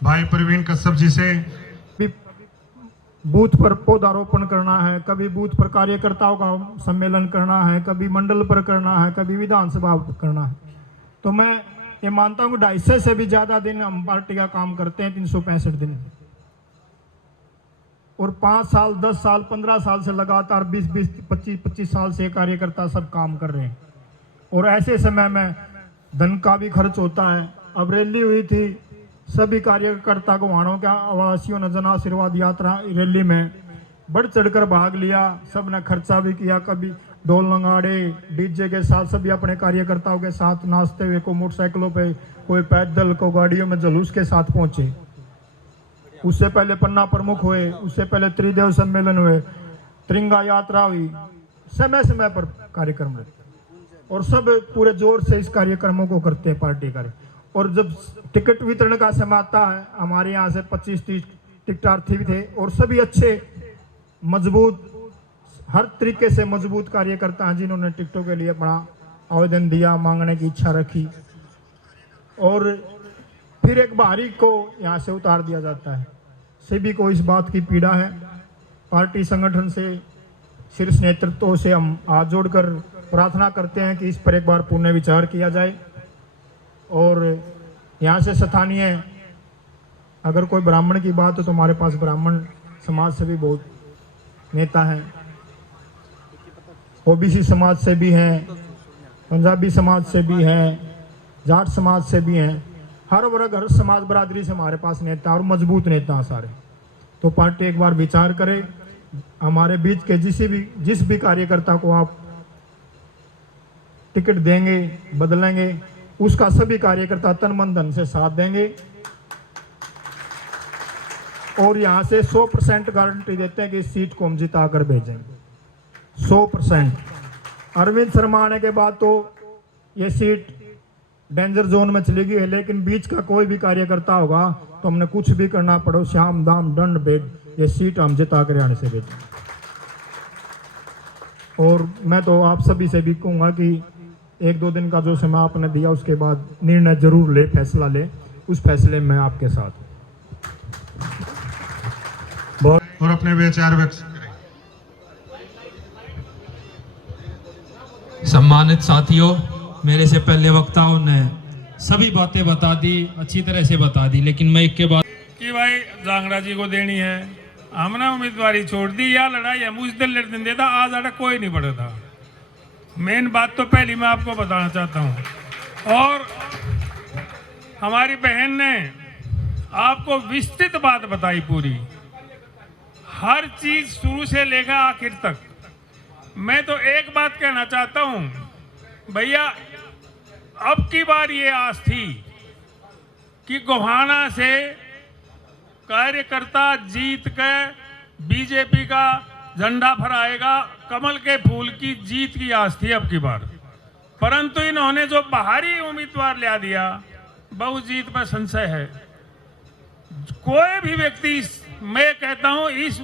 भाई प्रवीण कश्यप जी से भी बूथ पर पौधारोपण करना है, कभी बूथ पर कार्यकर्ताओं का सम्मेलन करना है, कभी मंडल पर करना है, कभी विधानसभा पर करना है। तो मैं ये मानता हूँ कि 250 से भी ज्यादा दिन हम पार्टी का काम करते हैं, 365 दिन, और 5 साल 10 साल 15 साल से लगातार 20 25 साल से कार्यकर्ता सब काम कर रहे हैं। और ऐसे समय में धन का भी खर्च होता है। अब रैली हुई थी, सभी कार्यकर्ता को वाहनों के आवासियों ने जन आशीर्वाद यात्रा रैली में बढ़ चढ़कर भाग लिया। सब ने खर्चा भी किया, कभी ढोल नगाड़े डीजे के साथ सभी अपने कार्यकर्ताओं के साथ नाचते हुए, को मोटरसाइकिलों पे, कोई पैदल, को गाड़ियों में जुलूस के साथ पहुंचे। उससे पहले पन्ना प्रमुख हुए, उससे पहले त्रिदेव सम्मेलन हुए, तिरंगा यात्रा हुई, समय समय पर कार्यक्रम रहते और सब पूरे जोर से इस कार्यक्रमों को करते हैं पार्टी कर। और जब टिकट वितरण का समय आता है, हमारे यहाँ से 25-30 टिकटार्थी भी थे और सभी अच्छे मजबूत, हर तरीके से मजबूत कार्यकर्ता हैं जिन्होंने टिकटों के लिए अपना आवेदन दिया, मांगने की इच्छा रखी। और फिर एक बाहरी को यहाँ से उतार दिया जाता है। सभी को इस बात की पीड़ा है। पार्टी संगठन से, शीर्ष नेतृत्व से हम हाथ जोड़कर प्रार्थना करते हैं कि इस पर एक बार पुनः विचार किया जाए। और यहाँ से स्थानीय, अगर कोई ब्राह्मण की बात हो तो हमारे पास ब्राह्मण समाज से भी बहुत नेता हैं, ओबीसी समाज से भी हैं, पंजाबी समाज से भी हैं, जाट समाज से भी हैं। हर वर्ग, हर समाज बरादरी से हमारे पास नेता और मजबूत नेता हैं सारे। तो पार्टी एक बार विचार करे, हमारे बीच के जिस भी कार्यकर्ता को आप टिकट देंगे, बदलेंगे, उसका सभी कार्यकर्ता तन मन धन से साथ देंगे। और यहाँ से 100% गारंटी देते हैं कि इस सीट को हम जिता कर भेजेंगे, 100%। अरविंद शर्मा आने के बाद तो ये सीट डेंजर जोन में चली गई है, लेकिन बीच का कोई भी कार्यकर्ता होगा तो हमने कुछ भी करना पड़ो, श्याम दाम दंड भेद, ये सीट हम जिता कर आने से भेजेंगे। और मैं तो आप सभी से भी कहूँगा कि 1-2 दिन का जो समय आपने दिया, उसके बाद निर्णय जरूर ले, फैसला ले। उस फैसले में आपके साथ और अपने विचार व्यक्त करें। सम्मानित साथियों, मेरे से पहले वक्ताओं ने सभी बातें बता दी, अच्छी तरह से बता दी, लेकिन मैं एक के बाद कि भाई जांगड़ा जी को देनी है, हमने उम्मीदवारी छोड़ दी या लड़ाई हम उस दिन लड़ देता, आज आटा कोई नहीं बढ़ा था। मेन बात तो पहली मैं आपको बताना चाहता हूँ। और हमारी बहन ने आपको विस्तृत बात बताई, पूरी हर चीज शुरू से लेकर आखिर तक। मैं तो एक बात कहना चाहता हूं भैया, अब की बार ये आस थी कि गोहाना से कार्यकर्ता जीत के बीजेपी का झंडा फहराएगा, कमल के फूल की जीत की आस थी अब की बार। परंतु इन्होंने जो बाहरी उम्मीदवार ले दिया, बहु जीत में संशय है। कोई भी व्यक्ति, मैं कहता हूं इस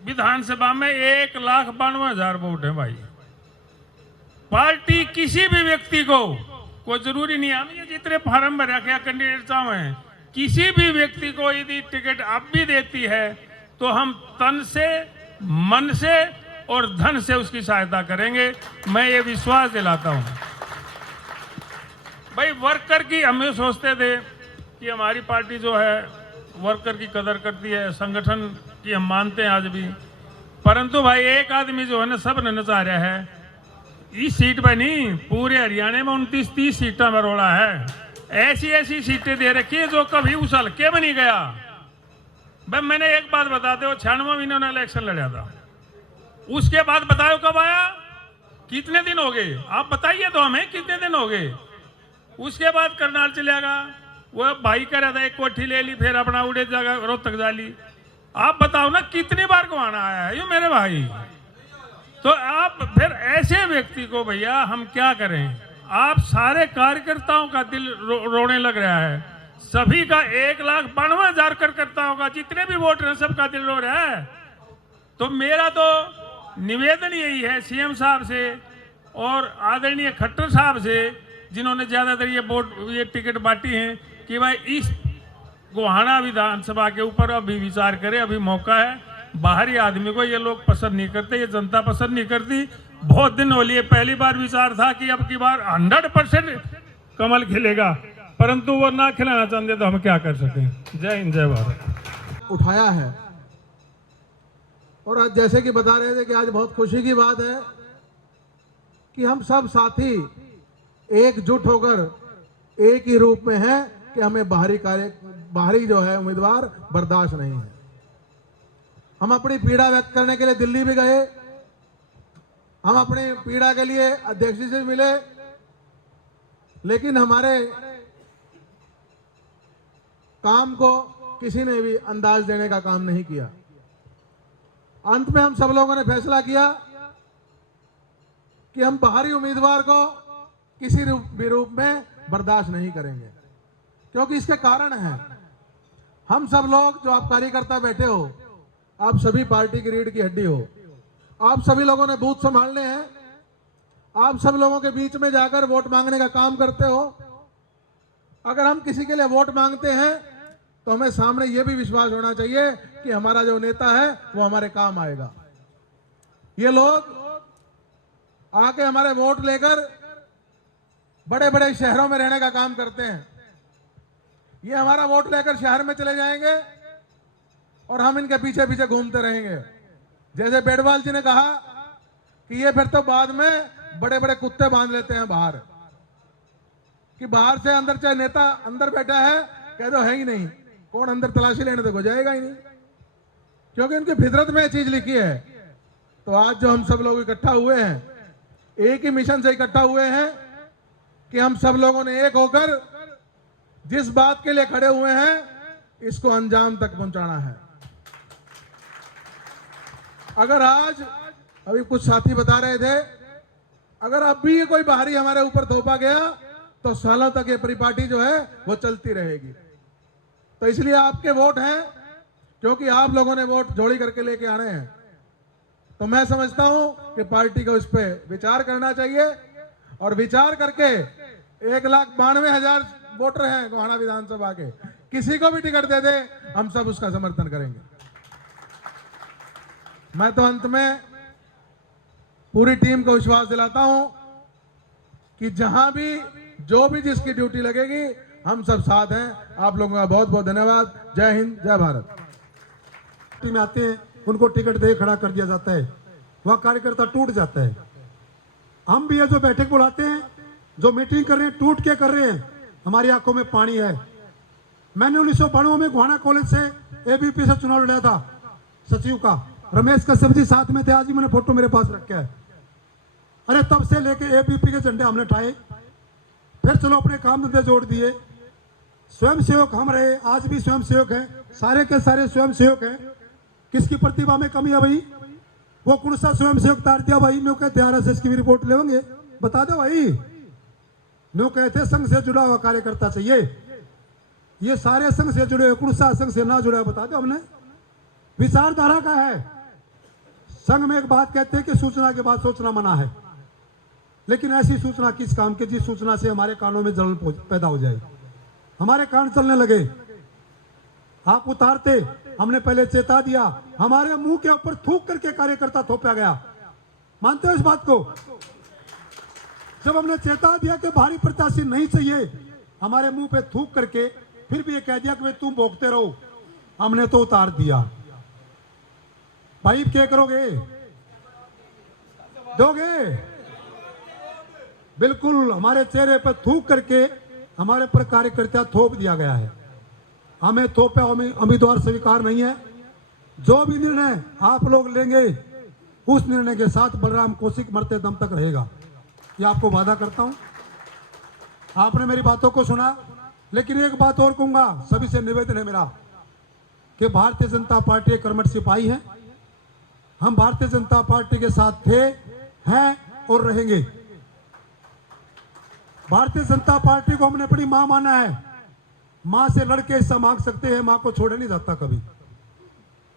विधानसभा में 1,92,000 वोट है भाई। पार्टी किसी भी व्यक्ति को, कोई जरूरी नहीं, हम ये जितने फार्म भरा क्या कैंडिडेट चाहे, किसी भी व्यक्ति को यदि टिकट अब भी देती है तो हम तन से, मन से और धन से उसकी सहायता करेंगे। मैं ये विश्वास दिलाता हूं भाई। वर्कर की, हम ये सोचते थे कि हमारी पार्टी जो है वर्कर की कदर करती है, संगठन की हम मानते हैं आज भी। परंतु भाई एक आदमी जो है ना, सब ने नचा रहा है इस सीट पर नहीं, पूरे हरियाणा में 29-30 सीटें में रोड़ा है। ऐसी ऐसी सीटें दे रखी है जो कभी उस हल्के में नहीं गया। भाई मैंने एक बात बता दो, 96 में इन्होंने इलेक्शन लड़ा था, उसके बाद बताओ कब आया, कितने दिन हो गए, आप बताइए तो हमें कितने दिन हो गए। उसके बाद करनाल चलेगा, वो भाई कह रहा था एक कोठी ले ली, फिर अपना उड़े जगह रोहतक जा ली। आप बताओ ना कितनी बार गवाना आया है ये मेरे भाई। तो आप फिर ऐसे व्यक्ति को भैया हम क्या करें। आप सारे कार्यकर्ताओं का दिल रोने लग रहा है, सभी का 1,92,000 कार्यकर्ताओं का, जितने भी वोट हैं सबका दिल रो रहा है। तो मेरा तो निवेदन यही है सीएम साहब से और आदरणीय खट्टर साहब से, जिन्होंने ज्यादातर ये टिकट बांटी है, कि भाई इस गोहाना विधानसभा के ऊपर अभी विचार करें, अभी मौका है। बाहरी आदमी को ये लोग पसंद नहीं करते, ये जनता पसंद नहीं करती। बहुत दिन हो लिए, पहली बार विचार था कि अब की बार 100% कमल खिलेगा, परंतु वो ना खिलाना चाहते तो हम क्या कर सकें। जय हिंद, जय भारत। उठाया है। और आज जैसे कि बता रहे थे कि आज बहुत खुशी की बात है कि हम सब साथी एकजुट होकर एक ही रूप में हैं कि हमें बाहरी जो है उम्मीदवार बर्दाश्त नहीं है। हम अपनी पीड़ा व्यक्त करने के लिए दिल्ली भी गए, हम अपनी पीड़ा के लिए अध्यक्ष जी से मिले, लेकिन हमारे काम को किसी ने भी अंदाज देने का काम नहीं किया। अंत में हम सब लोगों ने फैसला किया कि हम बाहरी उम्मीदवार को किसी भी रूप में बर्दाश्त नहीं करेंगे, क्योंकि इसके कारण हैं। हम सब लोग जो आप कार्यकर्ता बैठे हो, आप सभी पार्टी की रीढ़ की हड्डी हो, आप सभी लोगों ने बूथ संभालने हैं, आप सब लोगों के बीच में जाकर वोट मांगने का काम करते हो। अगर हम किसी के लिए वोट मांगते हैं तो हमें सामने यह भी विश्वास होना चाहिए कि हमारा जो नेता है वो हमारे काम आएगा। ये लोग आके हमारे वोट लेकर बड़े बड़े शहरों में रहने का काम करते हैं। ये हमारा वोट लेकर शहर में चले जाएंगे और हम इनके पीछे पीछे घूमते रहेंगे। जैसे बेडवाल जी ने कहा कि ये फिर तो बाद में बड़े बड़े कुत्ते बांध लेते हैं बाहर, कि बाहर से अंदर, चाहे नेता अंदर बैठा है कह दो है ही नहीं, कौन अंदर तलाशी लेने तो जाएगा ही नहीं, क्योंकि उनकी फितरत में चीज लिखी है। तो आज जो हम सब लोग इकट्ठा हुए हैं, एक ही मिशन से इकट्ठा हुए हैं कि हम सब लोगों ने एक होकर जिस बात के लिए खड़े हुए हैं इसको अंजाम तक पहुंचाना है। अगर आज, अभी कुछ साथी बता रहे थे, अगर अब भी कोई बाहरी हमारे ऊपर थोपा गया तो सालों तक ये परिपाटी जो है वो चलती रहेगी। तो इसलिए आपके वोट हैं, क्योंकि आप लोगों ने वोट जोड़ी करके लेके आने हैं। तो मैं समझता हूं कि पार्टी को इस पे विचार करना चाहिए, और विचार करके 1,92,000 वोटर हैं गोहाना विधानसभा के, किसी को भी टिकट दे दे हम सब उसका समर्थन करेंगे। मैं तो अंत में पूरी टीम को विश्वास दिलाता हूं कि जहां भी जो भी जिसकी ड्यूटी लगेगी हम सब साथ हैं। आप लोगों का बहुत बहुत धन्यवाद। जय हिंद, जय भारत। पार्टी में आते हैं उनको टिकट दे खड़ा कर दिया जाता है, वह कार्यकर्ता टूट जाता है। हम भी ये जो बैठक बुलाते हैं, जो मीटिंग कर रहे हैं, टूट के कर रहे हैं, हमारी आंखों में पानी है। मैंने 1992 में गोहाना कॉलेज से एबीपी से चुनाव लड़ा था, सचिव का। रमेश कश्यप जी साथ में थे, आज भी मैंने फोटो मेरे पास रखा है। अरे तब से लेके एबीपी के झंडे हमने उठाए, फिर चलो अपने काम धंधे जोड़ दिए। स्वयं सेवक हम रहे, आज भी स्वयं सेवक हैं, सारे के सारे स्वयं सेवक हैं। किसकी प्रतिभा में कमी है भाई? वो कौन सा स्वयं सेवक तार दिया भाई? नो कहते RSS की भी रिपोर्ट लेंगे, बता दो भाई। नो कहते संघ से जुड़ा हुआ कार्यकर्ता चाहिए। ये सारे संघ से जुड़े हुए, कौन सा संघ से ना जुड़ा बता दो। हमने विचारधारा का है। संघ में एक बात कहते हैं कि सूचना के बाद सोचना मना है, लेकिन ऐसी सूचना किस काम की जिस सूचना से हमारे कानों में जलन पैदा हो जाए, हमारे कान चलने लगे। आप उतारते, हमने पहले चेता दिया, हमारे मुंह के ऊपर थूक करके कार्यकर्ता थोपा गया। मानते हो इस बात को? जब हमने चेता दिया कि भारी प्रत्याशी नहीं चाहिए, हमारे मुंह पे थूक करके फिर भी ये कह दिया कि तुम भोगते रहो, हमने तो उतार दिया। भाई क्या करोगे? दोगे? बिल्कुल हमारे चेहरे पर थूक करके हमारे पर कार्यकर्ता थोप दिया गया है। हमें थोपा उम्मीदवार स्वीकार नहीं है। जो भी निर्णय आप लोग लेंगे उस निर्णय के साथ बलराम कौशिक मरते दम तक रहेगा, ये आपको वादा करता हूं। आपने मेरी बातों को सुना, लेकिन एक बात और कहूंगा, सभी से निवेदन है मेरा कि भारतीय जनता पार्टी एक कर्मठ सिपाही है। हम भारतीय जनता पार्टी के साथ थे, हैं और रहेंगे। भारतीय जनता पार्टी को हमने अपनी मां माना है। मां से लड़के हिस्सा मांग सकते हैं, मां को छोड़े नहीं जाता कभी।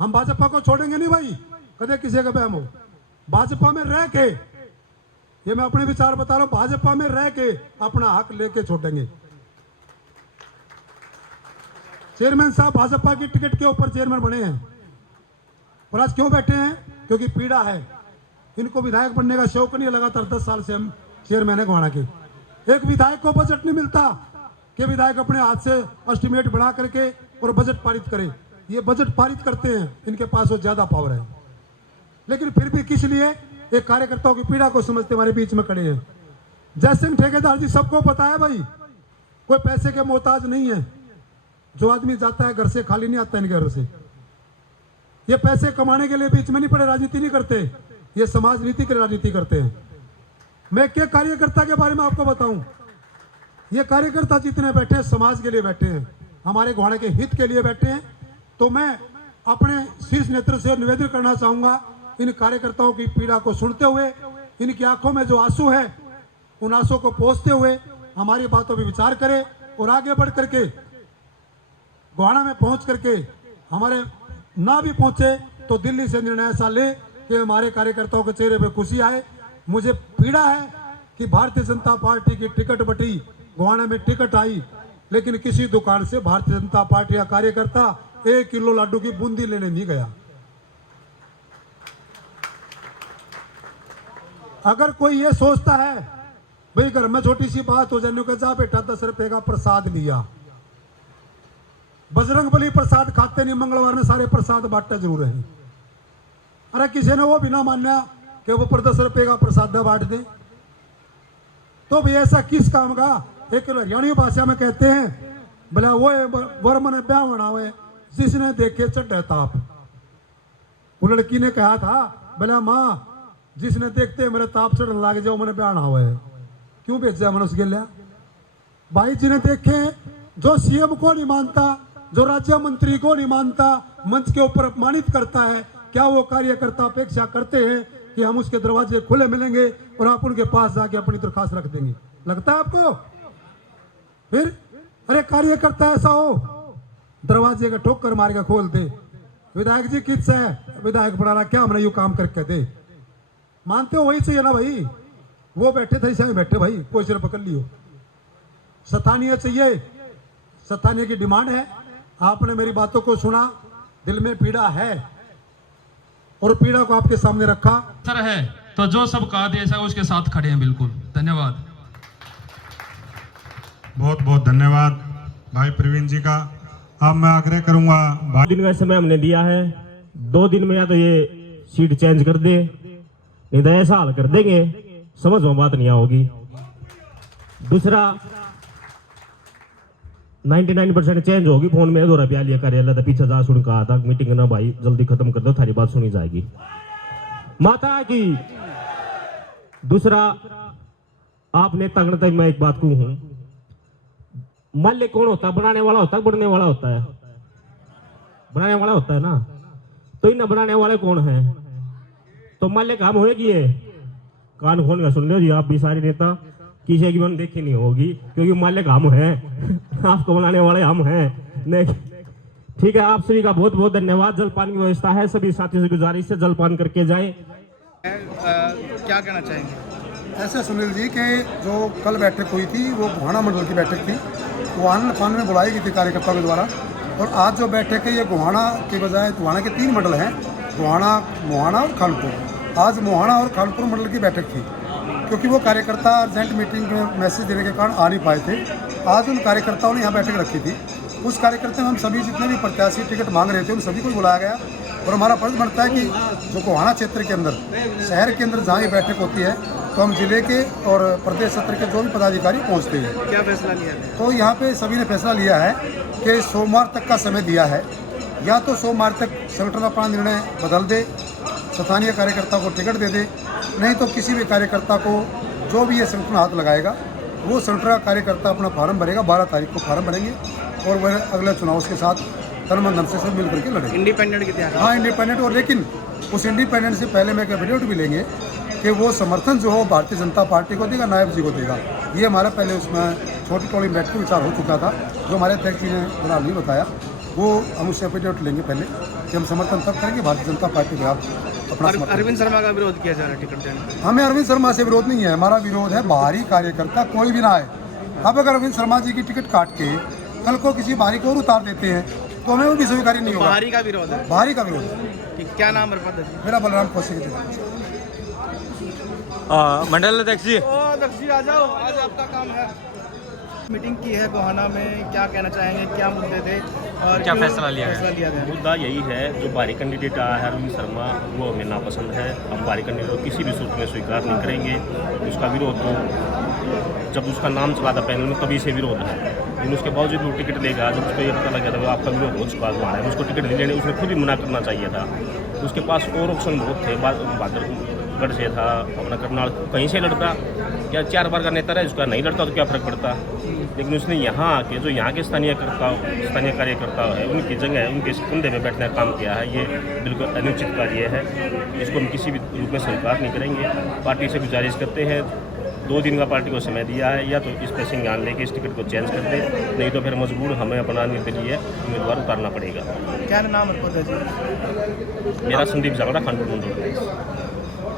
हम भाजपा को छोड़ेंगे नहीं भाई, कदे किसी का बहम हो। भाजपा में रह के, ये मैं अपने विचार बता रहा हूं, भाजपा में रह के अपना हक लेके छोड़ेंगे। चेयरमैन साहब भाजपा की टिकट के ऊपर चेयरमैन बने हैं और आज क्यों बैठे हैं? क्योंकि पीड़ा है। इनको विधायक बनने का शौक नहीं है। लगातार 10 साल से हम चेयरमैन है गोहाना के। एक विधायक को बजट नहीं मिलता कि विधायक अपने हाथ से एस्टिमेट बना करके और बजट पारित करे। ये बजट पारित करते हैं, इनके पास वो ज्यादा पावर है। लेकिन फिर भी किस लिए? एक कार्यकर्ताओं की पीड़ा को समझते हमारे बीच में खड़े हैं। जयसिंह ठेकेदार जी सबको पता है भाई, कोई पैसे के मोहताज नहीं है। जो आदमी जाता है घर से खाली नहीं आता इनके घर से। ये पैसे कमाने के लिए बीच में नहीं पड़े, राजनीति नहीं करते, ये समाज नीति की राजनीति करते हैं। मैं क्या कार्यकर्ता के बारे में आपको बताऊं, ये कार्यकर्ता जितने बैठे हैं समाज के लिए बैठे हैं, हमारे गोहाना के हित के लिए बैठे हैं। तो मैं अपने शीर्ष नेतृत्व से निवेदन करना चाहूंगा, इन कार्यकर्ताओं की पीड़ा को सुनते हुए, इनकी आंखों में जो आंसू है उन आंसू को पोंछते हुए हमारी बातों पर विचार करें और आगे बढ़ करके गोहाना में पहुंच करके हमारे ना भी पहुंचे तो दिल्ली से निर्णय ऐसा ले कि हमारे कार्यकर्ताओं के चेहरे पे खुशी आए। मुझे पीड़ा है कि भारतीय जनता पार्टी की टिकट बटी, गोहाना में टिकट आई, लेकिन किसी दुकान से भारतीय जनता पार्टी का कार्यकर्ता 1 किलो लड्डू की बूंदी लेने नहीं गया। अगर कोई ये सोचता है भाई घर में छोटी सी बात हो जाने का, जा बेटा 10 रुपए का प्रसाद लिया, बजरंगबली प्रसाद खाते नहीं, मंगलवार में सारे प्रसाद बांटते जरूर है। अरे किसी ने वो भी ना मान्या कि वो पर 10 रुपए का प्रसाद बांट दे, तो भी ऐसा किस काम का? एक हरियाणी भाषा में कहते हैं बोला वो वर्मन ब्याह बना हुए जिसने देखे चढ़े ताप। वो लड़की ने कहा था बोला माँ जिसने देखते मेरे ताप चढ़ने लग जाओ मैंने ब्याह हुआ है, क्यों भेजा मैंने उसके लिए? भाई जिन्हें देखे, जो सीएम को नहीं मानता, जो राज्य मंत्री को नहीं मानता, मंच के ऊपर अपमानित करता है, क्या वो कार्यकर्ता अपेक्षा करते हैं कि हम उसके दरवाजे खुले मिलेंगे और आप उनके पास जाके अपनी दरखास्त रख देंगे? लगता है आपको? फिर अरे कार्यकर्ता ऐसा हो दरवाजे का ठोकर मार के खोल दे, विधायक जी किस है विधायक बना रहा, क्या हमने यू काम करके दे? मानते हो वही चाहिए ना भाई। वो बैठे थे ऐसे बैठे भाई, कोई सिर पकड़ लियो। स्थानीय चाहिए, स्थानीय की डिमांड है। आपने मेरी बातों को सुना, दिल में पीड़ा है और पीड़ा को आपके सामने रखा। सर है तो जो सब कहा देश है उसके साथ खड़े हैं। बिल्कुल धन्यवाद। बहुत बहुत धन्यवाद भाई प्रवीण जी का। अब मैं आग्रह करूंगा भाई, 2 दिन का समय हमने दिया है, 2 दिन में या तो ये सीट चेंज कर दे, नहीं तो ऐसा हाल कर देंगे समझ में बात नहीं आओगी। दूसरा 99% चेंज होगी। फोन में 2 रुपया लिया कार्यालय था, पीछे जा सुन कहा था मीटिंग ना भाई जल्दी खत्म कर दो, थारी बात सुनी जाएगी माता की। दूसरा आपने तगड़ तक मैं एक बात कहूं, माल्य कौन होता है? बनाने वाला होता है, बढ़ने वाला होता है? बनाने वाला होता है ना। तो इन बनाने वाले कौन है? तो माल्य काम होगी है, कान खोल कर सुन लो जी आप भी सारे नेता, किसी की मन देखी नहीं होगी क्योंकि मालिक हम हैं आपको बनाने वाले हम हैं। नहीं ठीक है, आप सभी का बहुत बहुत धन्यवाद। जलपान की व्यवस्था है, सभी साथियों से गुजारिश है जलपान करके जाएं। क्या कहना चाहेंगे? ऐसे सुनील जी के जो कल बैठक हुई थी वो गोहाना मंडल की बैठक थी, वो आनंद फान में बुलाई गई थी कार्यकर्ताओं के द्वारा। और आज जो बैठक है ये गोहाना के बजाय गोहाना के 3 मंडल हैं, गोहाना, मोहाना और खानपुर। आज मोहाना और खानपुर मंडल की बैठक थी क्योंकि वो कार्यकर्ता अर्जेंट मीटिंग में मैसेज देने के कारण आ नहीं पाए थे। आज उन कार्यकर्ताओं ने यहाँ बैठक रखी थी। उस कार्यकर्ता में हम सभी जितने भी प्रत्याशी टिकट मांग रहे थे उन सभी को बुलाया गया और हमारा फर्ज बनता है कि जो गोहाना क्षेत्र के अंदर, शहर के अंदर जहाँ ये बैठक होती है तो हम जिले के और प्रदेश सत्र के जो भी पदाधिकारी पहुँचते हैं। क्या फैसला लिया है? तो यहाँ पे सभी ने फैसला लिया है कि सोमवार तक का समय दिया है, या तो सोमवार तक संगठन अपना निर्णय बदल दे, स्थानीय कार्यकर्ता को टिकट दे दे, नहीं तो किसी भी कार्यकर्ता को जो भी ये संगठन हाथ लगाएगा वो संगठन का कार्यकर्ता अपना फार्म भरेगा। 12 तारीख को फार्म भरेंगे और वह अगले चुनाव के साथ तन मन धन से सब मिल करके लड़ेंगे। इंडिपेंडेंट की तैयारी? हाँ इंडिपेंडेंट, और लेकिन उस इंडिपेंडेंट से पहले मैं एफिडेविट भी लेंगे कि वो समर्थन जो हो भारतीय जनता पार्टी को देगा, नायब जी को देगा। ये हमारा पहले उसमें छोटी टोली बैठ के विचार हो चुका था, जो हमारे अध्यक्ष जी ने बड़ा नहीं बताया, वो हम उससे एफिडेविट लेंगे पहले कि हम समर्थन तब करेंगे भारतीय जनता पार्टी को। आप अपना अरविंद शर्मा का विरोध किया जा रहा है टिकट देने? हमें अरविंद शर्मा से विरोध नहीं है, हमारा विरोध है बाहरी कार्यकर्ता कोई भी ना आए। अब अगर अरविंद शर्मा जी की टिकट काट के कल को किसी बाहरी को और उतार देते हैं तो हमें वो भी स्वीकार नहीं होगा। बाहरी का विरोध है। बाहरी का विरोध है। ठीक, क्या नाम है पद्धति? मेरा बलराम कौशिक है। मंडल अध्यक्ष जी, अध्यक्ष जी आ जाओ, आज आपका काम है। मीटिंग की है गोहाना में, क्या कहना चाहेंगे, क्या मुद्दे थे और क्या क्यों फैसला लिया गया? मुद्दा यही है, जो बाहरी कैंडिडेट आया है अरविंद शर्मा, वो हमें नापसंद है। हम बाहरी कैंडिडेट को किसी भी सूरत में स्वीकार नहीं करेंगे। उसका विरोध तो जब उसका नाम चला था पैनल में तभी से विरोध है, लेकिन उसके बावजूद वो टिकट लेगा। जब उसको ये पता लग गया था आपका विरोध हो चुका हुआ है, उसको टिकट नहीं लेने, उसने खुद ही मना करना चाहिए था। उसके पास और ऑप्शन बहुत थे, बहादुरगढ़ से था, अपना करनाल कहीं से लड़ता, या 4 बार का नेता रहा, उसका नहीं लड़ता तो क्या फ़र्क पड़ता। लेकिन उसने यहाँ आके जो यहाँ के स्थानीय कार्यकर्ता है, उनकी जगह उनके कंधे पे बैठने का काम किया है, ये बिल्कुल अनुचित कार्य है। इसको हम किसी भी रूप में स्वीकार नहीं करेंगे। पार्टी से गुजारिश करते हैं, 2 दिन का पार्टी को समय दिया है, या तो इस पे संज्ञान लेके इस टिकट को चेंज कर दे, नहीं तो फिर मजबूर हमें अपना निर्दलीय उम्मीदवार उतारना पड़ेगा। क्या नाम है पद्धति? मेरा संदीप जागड़ा, खानपुर मंडल।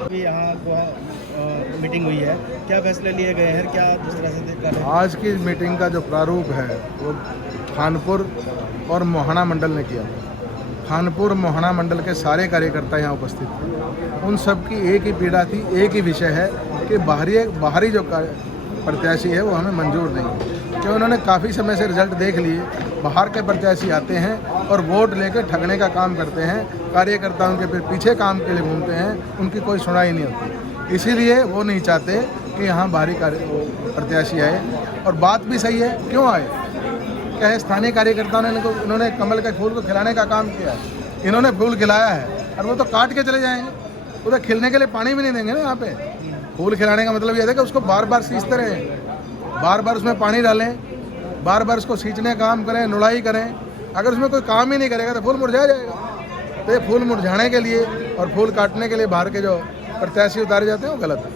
अभी यहाँ मीटिंग हुई है, क्या फैसले लिए गए हैं, क्या जिस तरह से देखा है? आज की मीटिंग का जो प्रारूप है वो खानपुर और मोहाना मंडल ने किया। खानपुर मोहाना मंडल के सारे कार्यकर्ता यहाँ उपस्थित थे। उन सब की एक ही पीड़ा थी, एक ही विषय है कि बाहरी जो प्रत्याशी है वो हमें मंजूर नहीं है, क्योंकि उन्होंने काफ़ी समय से रिजल्ट देख लिए। बाहर के प्रत्याशी आते हैं और वोट लेकर ठगने का काम करते हैं, कार्यकर्ताओं के फिर पीछे काम के लिए घूमते हैं, उनकी कोई सुनाई नहीं होती। इसीलिए वो नहीं चाहते कि यहाँ बाहरी प्रत्याशी आए। और बात भी सही है, क्यों आए? क्या है, स्थानीय कार्यकर्ताओं ने उन्होंने कमल के फूल को खिलाने का काम किया है। इन्होंने फूल खिलाया है और वो तो काट के चले जाएंगे, उधर खिलने के लिए पानी भी नहीं देंगे ना। यहाँ पे फूल खिलाने का मतलब यह है कि उसको बार बार सींचते रहें, बार बार उसमें पानी डालें, बार बार उसको सींचने का काम करें, नुड़ाई करें। अगर उसमें कोई काम ही नहीं करेगा तो फूल मुरझा जाएगा। तो ये फूल मुरझाने के लिए और फूल काटने के लिए बाहर के जो प्रत्याशी उतारे जाते हैं वो गलत है।